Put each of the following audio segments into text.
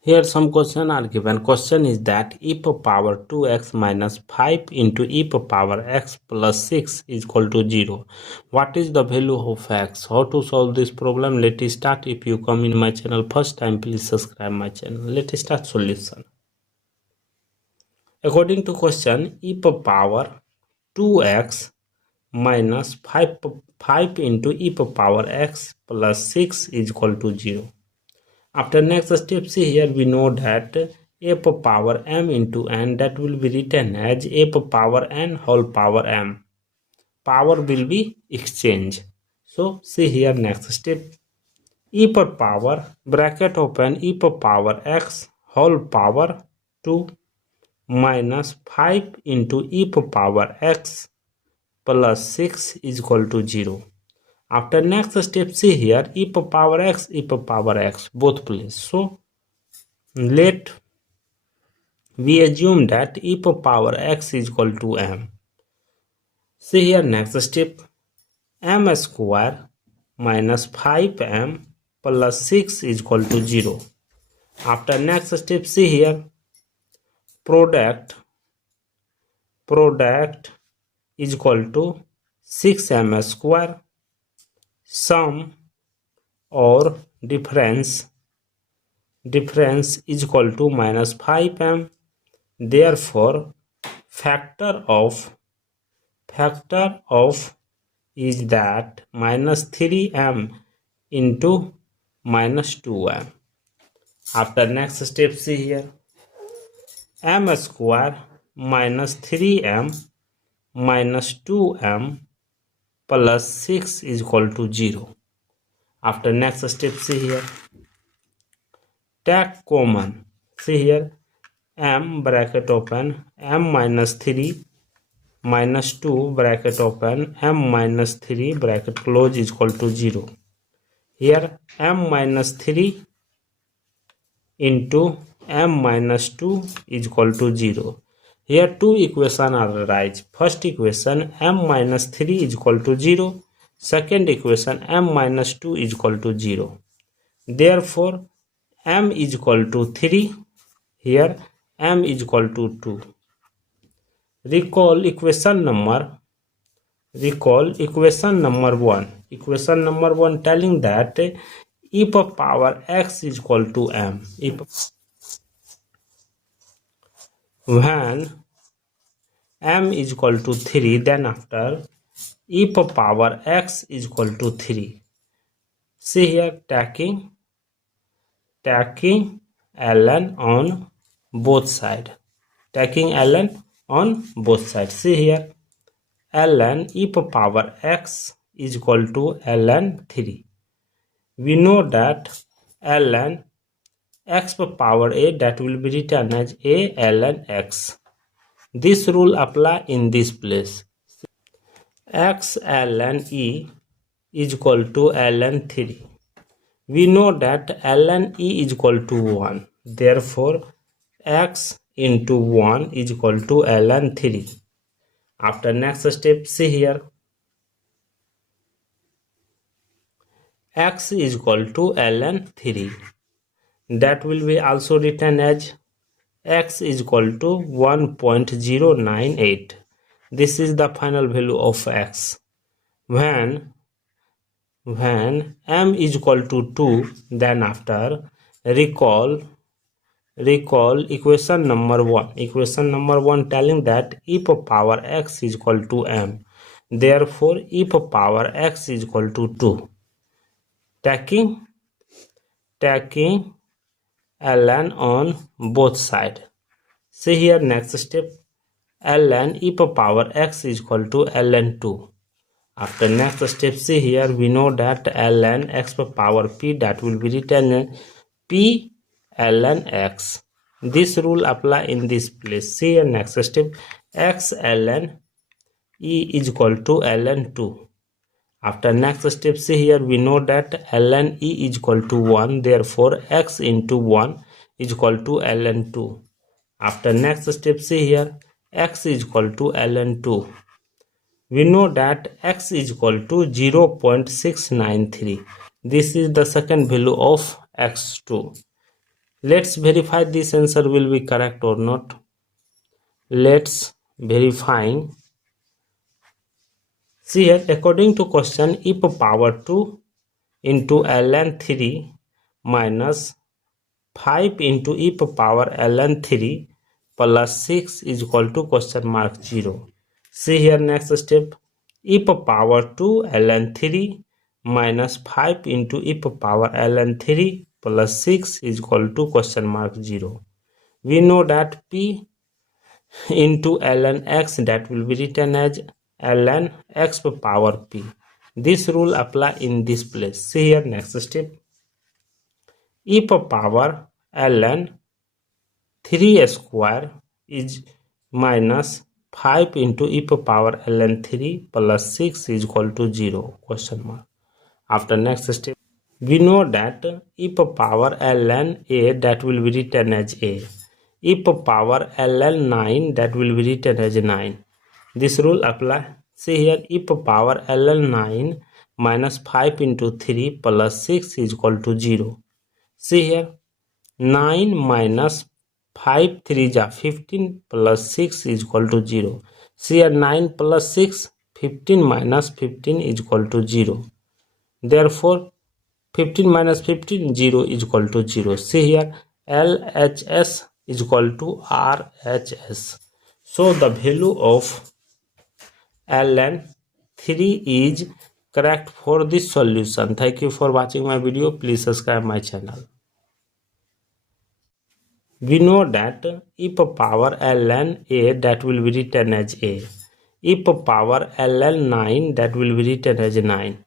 Here some question are given. Question is that e power 2x minus 5 into e power x plus 6 is equal to 0. What is the value of x? How to solve this problem? Let us start. If you come in my channel first time, please subscribe my channel. Let us start solution. According to question, e power 2x minus 5 into e power x plus 6 is equal to 0. After next step, see here we know that a power m into n, that will be written as a power n whole power m. Power will be exchanged. So see here next step, e power bracket open e power x whole power 2 minus 5 into e power x plus 6 is equal to 0. After next step, see here e power x both place. So let we assume that e power x is equal to m. See here next step, m square minus 5m plus 6 is equal to 0. After next step, see here product is equal to 6m square, sum or difference is equal to minus 5m. Therefore factor of is that minus 3m into minus 2m. After next step, see here m square minus 3m minus 2m plus 6 is equal to 0. After next step, see here take common. See here m bracket open m minus 3 minus 2 bracket open m minus 3 bracket close is equal to 0. Here m minus 3 into m minus 2 is equal to 0. Here two equations arise. First equation m minus 3 is equal to 0. Second equation m minus 2 is equal to 0. Therefore m is equal to 3. Here m is equal to 2. Recall equation number 1. Equation number 1 telling that e power x is equal to m. When m is equal to 3, then after e power x is equal to 3. See here taking ln on both sides. Taking ln on both sides. See here ln e power x is equal to ln 3. We know that ln x power a, that will be written as a ln x. This rule apply in this place. X ln e is equal to ln 3. We know that ln e is equal to 1. Therefore x into 1 is equal to ln 3. After next step, see here x is equal to ln 3. That will be also written as x is equal to 1.098. This is the final value of x. When m is equal to 2, then after recall equation number 1. Equation number 1 telling that e power x is equal to m. Therefore e power x is equal to 2. Taking ln on both sides. See here next step, ln e power x is equal to ln 2. After next step, see here we know that ln x power p, that will be written as p ln x. This rule apply in this place. See here next step, x ln e is equal to ln 2. After next step, see here we know that ln e is equal to 1. Therefore x into 1 is equal to ln 2. After next step, see here x is equal to ln 2. We know that x is equal to 0.693. This is the second value of x2. Let's verify this answer will be correct or not. Let's verifying. See here, according to question, e power 2 into ln 3 minus 5 into e power ln 3 plus 6 is equal to question mark 0. See here, next step, e power 2 ln 3 minus 5 into e power ln 3 plus 6 is equal to question mark 0. We know that p into ln x, that will be written as ln x power p. This rule apply in this place. See here, next step, e power ln 3 square is minus 5 into e power ln 3 plus 6 is equal to 0, question mark. After next step, we know that e power ln a, that will be written as a, e power ln 9, that will be written as 9. This rule apply. See here, e power ln 9 minus 5 into 3 plus 6 is equal to 0. See here, 9 minus 5 3 ja 15 plus 6 is equal to 0. See here, 9 plus 6, 15 minus 15 is equal to 0. Therefore 15 minus 15, 0 is equal to 0. See here, LHS is equal to RHS. So the value of ln 3 is correct for this solution. Thank you for watching my video. Please subscribe my channel. We know that e power ln a, that will be written as a, e power ln 9, that will be written as 9.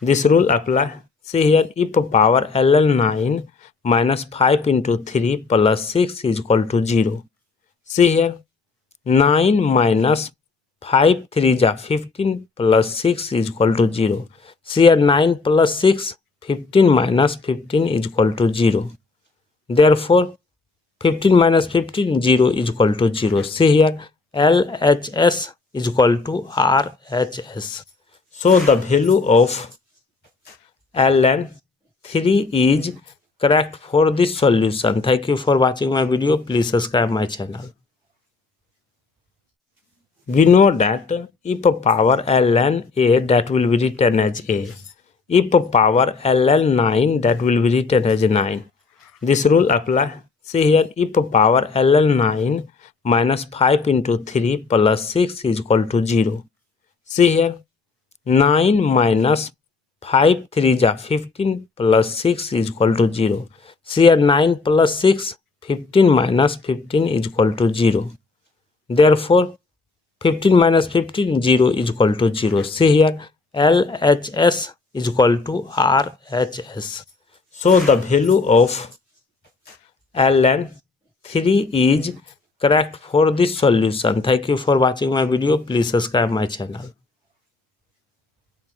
This rule apply. See here, e power ln 9 minus 5 into 3 plus 6 is equal to 0. See here, 9 minus 5 3 ja 15 plus 6 is equal to 0. See here, 9 plus 6, 15 minus 15 is equal to 0. Therefore 15 minus 15, 0 is equal to 0. See here, LHS is equal to RHS. So the value of ln 3 is correct for this solution. Thank you for watching my video. Please subscribe my channel. We know that e power ln a, that will be written as a, e power ln 9, that will be written as 9. This rule apply. See here, e power ln 9 minus 5 into 3 plus 6 is equal to 0. See here, 9 minus 5 3 ja 15 plus 6 is equal to 0. See here, 9 plus 6, 15 minus 15 is equal to 0. Therefore 15 minus 15, 0 is equal to 0. See here, LHS is equal to RHS. So the value of ln 3 is correct for this solution. Thank you for watching my video. Please subscribe my channel.